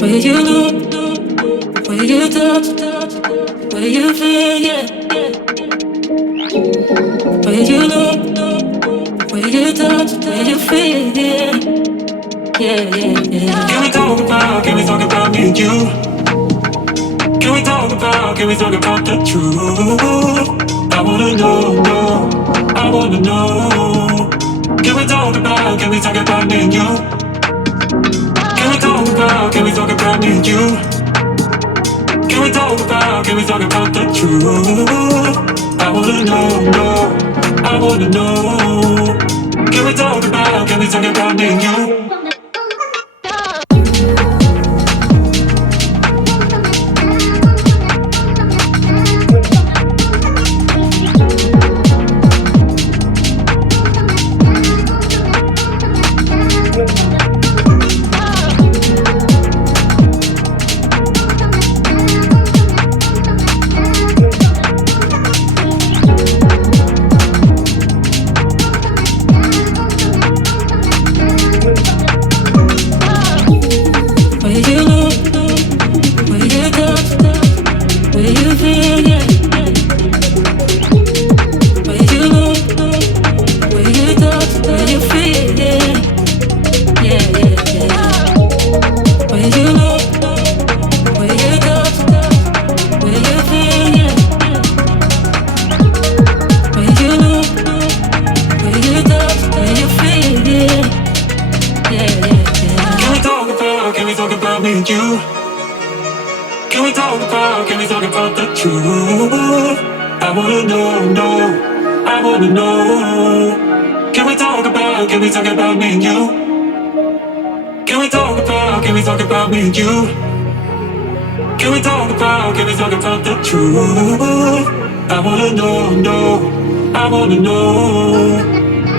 Where you look, where you touch, where you feel, yeah. Where you look, where you touch, where you feel, yeah. Yeah, yeah, yeah. Can we talk about me and you? Can we talk about the truth? I wanna know, no, I wanna know. Can we talk about me and you? Can we talk about me and you? Can we talk about the truth? I wanna know, no, I wanna know. Can we talk about me and you? Can we talk about the truth? I wanna know, no, I wanna know. Can we talk about me and you? Can we talk about me and you? Can we talk about the truth? I wanna know, no, I wanna know.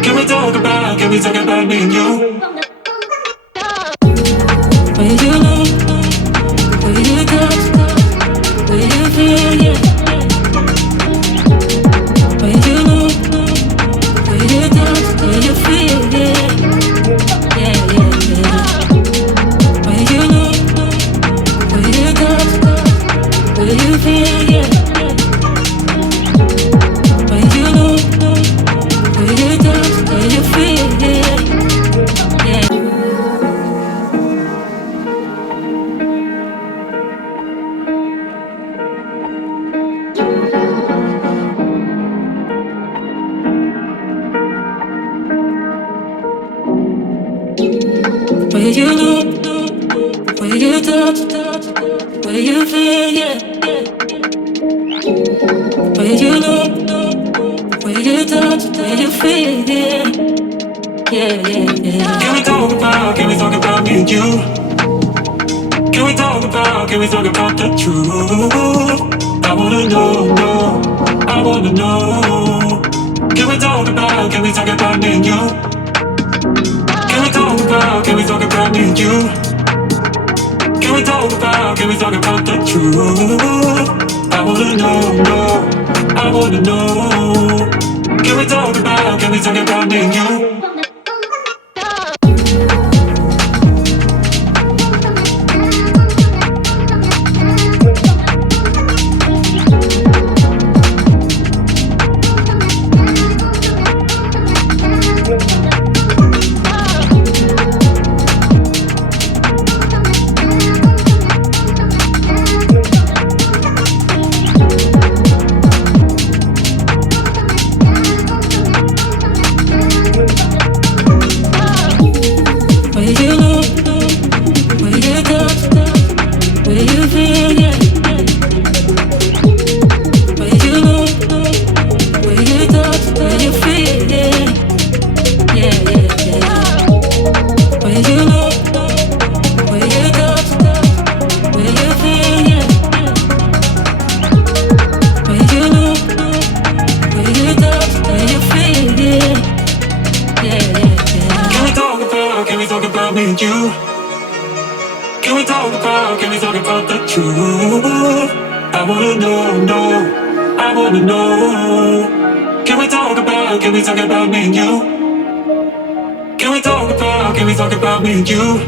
Can we talk about me and you? Where you look, where you touch, where you feel, yeah. Where you look, where you touch, where you feel, yeah. Yeah, yeah, yeah. Where you look, where you touch, where you feel, yeah. Where you look, where you touch, where you feel, yeah. Yeah. Where you look, where you touch, where you feel, yeah. Where you look, where you touch, where you feel, yeah. Yeah, yeah, yeah. Can we talk about me and you? Can we talk about the truth? I wanna know, no, I wanna know. Can we talk about me and you? Can we talk about me and you? Can we talk about the truth? I wanna know, no, I wanna know. Can we talk about me and you? Can we talk about the truth? I wanna know, no, I wanna know. Can we talk about me and you? Can we talk about me and you?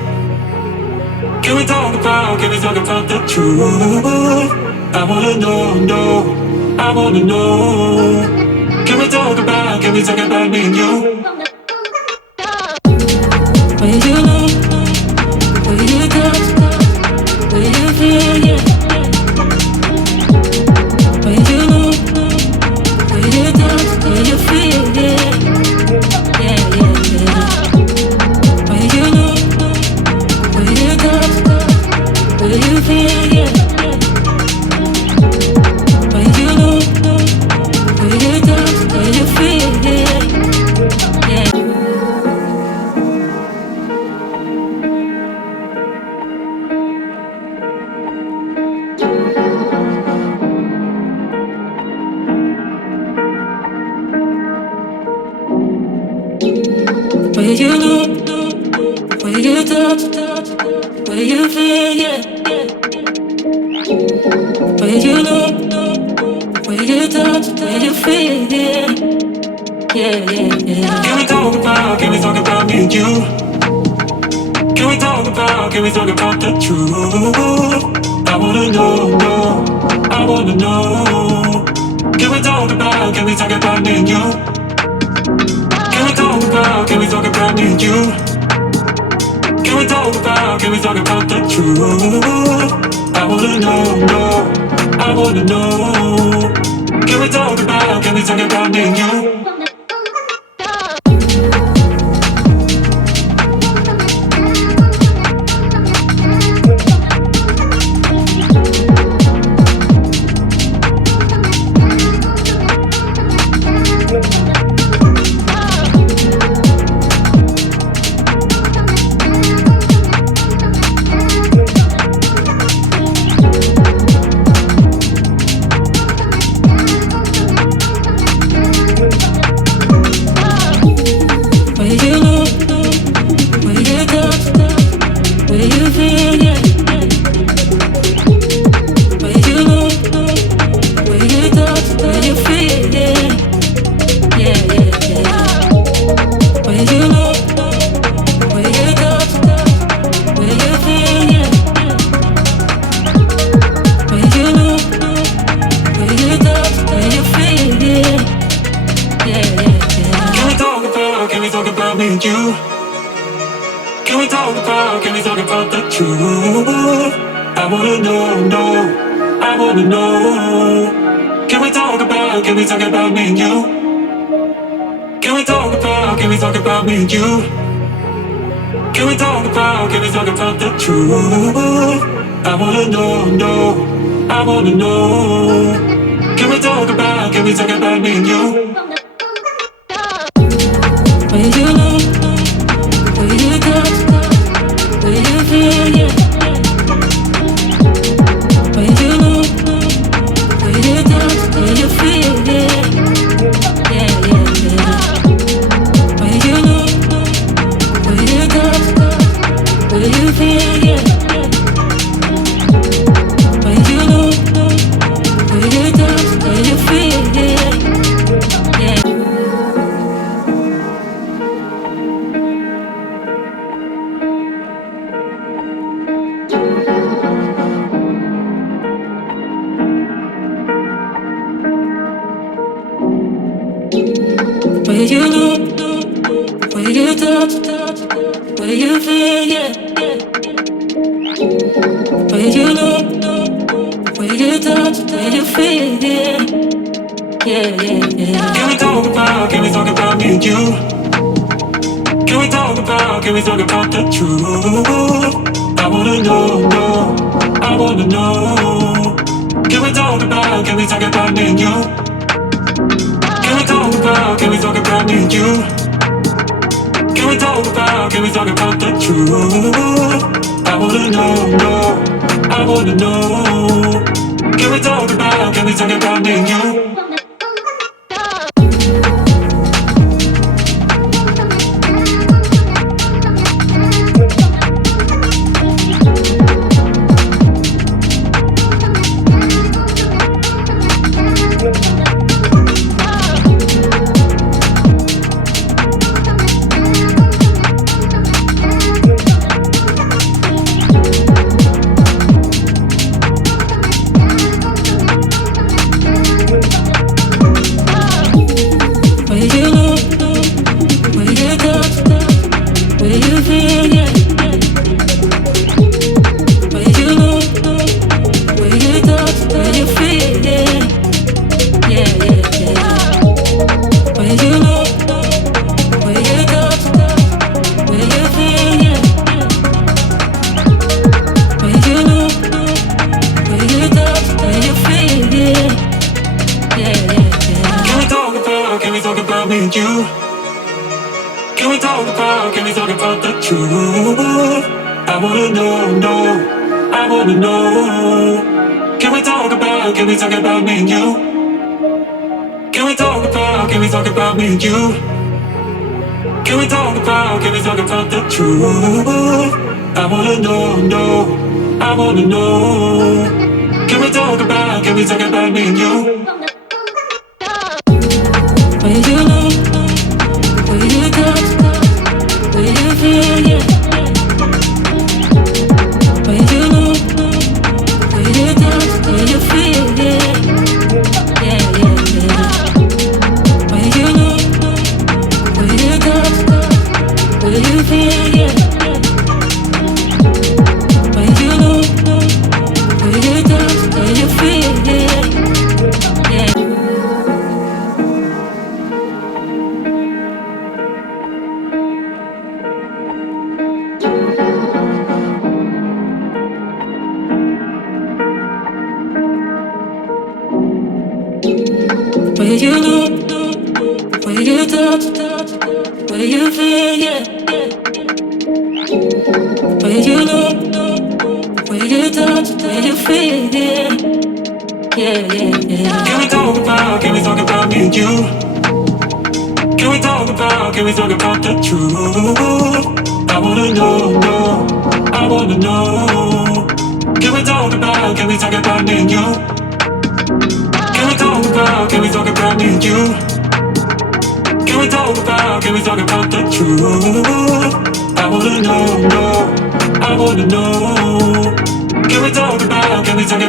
Can we talk about the truth? I wanna know, no, I wanna know. Can we talk about me and you? Will you know? Will you touch? Will you feel? Yeah. Will you know? Will you touch? Will you feel? Yeah. Yeah, yeah, yeah. Will you know? Will you touch? Will you feel? Yeah. Will you know? Will you touch? Will you feel? Yeah. Yeah. Will you know? Will you touch? Will you feel? Yeah. Will you know? Will you touch? Will you feel? Yeah. Yeah, yeah, yeah. Can we talk about me and you? Can we talk about the truth? I wanna know, no, I wanna know. Can we talk about me and you? Can we talk about me and you? Can we talk about the truth? I wanna know, no, I wanna know. Can we talk about me and you? Will you know? Will you touch? Will you feel? Yeah. Will you know? Will you touch? Will you feel? Yeah. Yeah, yeah, yeah. Can we talk about me and you? Can we talk about the truth? I wanna know, no, I wanna know. Can we talk about me and you? Can we talk about me and you? Can we talk about the truth? I wanna know, no, I wanna know. Can we talk about me and you? and you? Can we talk about the truth? I wanna know, no, I wanna know. Can we talk about me and you? Can we talk about me and you? Can we talk about the truth? I wanna know, no, I wanna know. Can we talk about me and you? Where you know, where you touch, where you feel, yeah. Where you know, where you touch, where you feel, yeah. Yeah, yeah, yeah. Where you know, where you touch, where you feel, yeah. Where you know, where you touch, where you feel, yeah. Yeah. Where you know, where you touch, where you feel, yeah. Where you know, where you touch, where you feel, yeah. Yeah, yeah, yeah. Can we talk about me and you? Can we talk about the truth? I wanna know, no, I wanna know. Can we talk about me and you? Can we talk about me and you? Can we talk about the truth? I wanna know, no, I wanna know. Can we talk about me and you?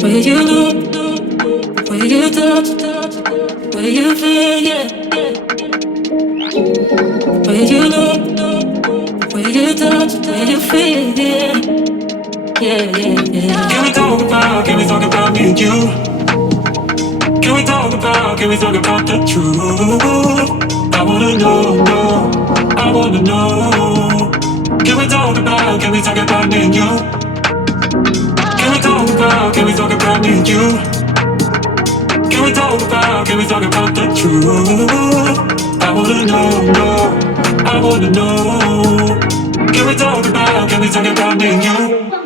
Where you know, where you touch, where you feel, yeah. Where you know, where you touch, where you feel, yeah. Yeah, yeah, yeah. Can we talk about me and you? Can we talk about the truth? I wanna know, no, I wanna know. Can we talk about me and you? Can we talk about me and you? Can we talk about the truth? I wanna know, no, I wanna know. Can we talk about me and you?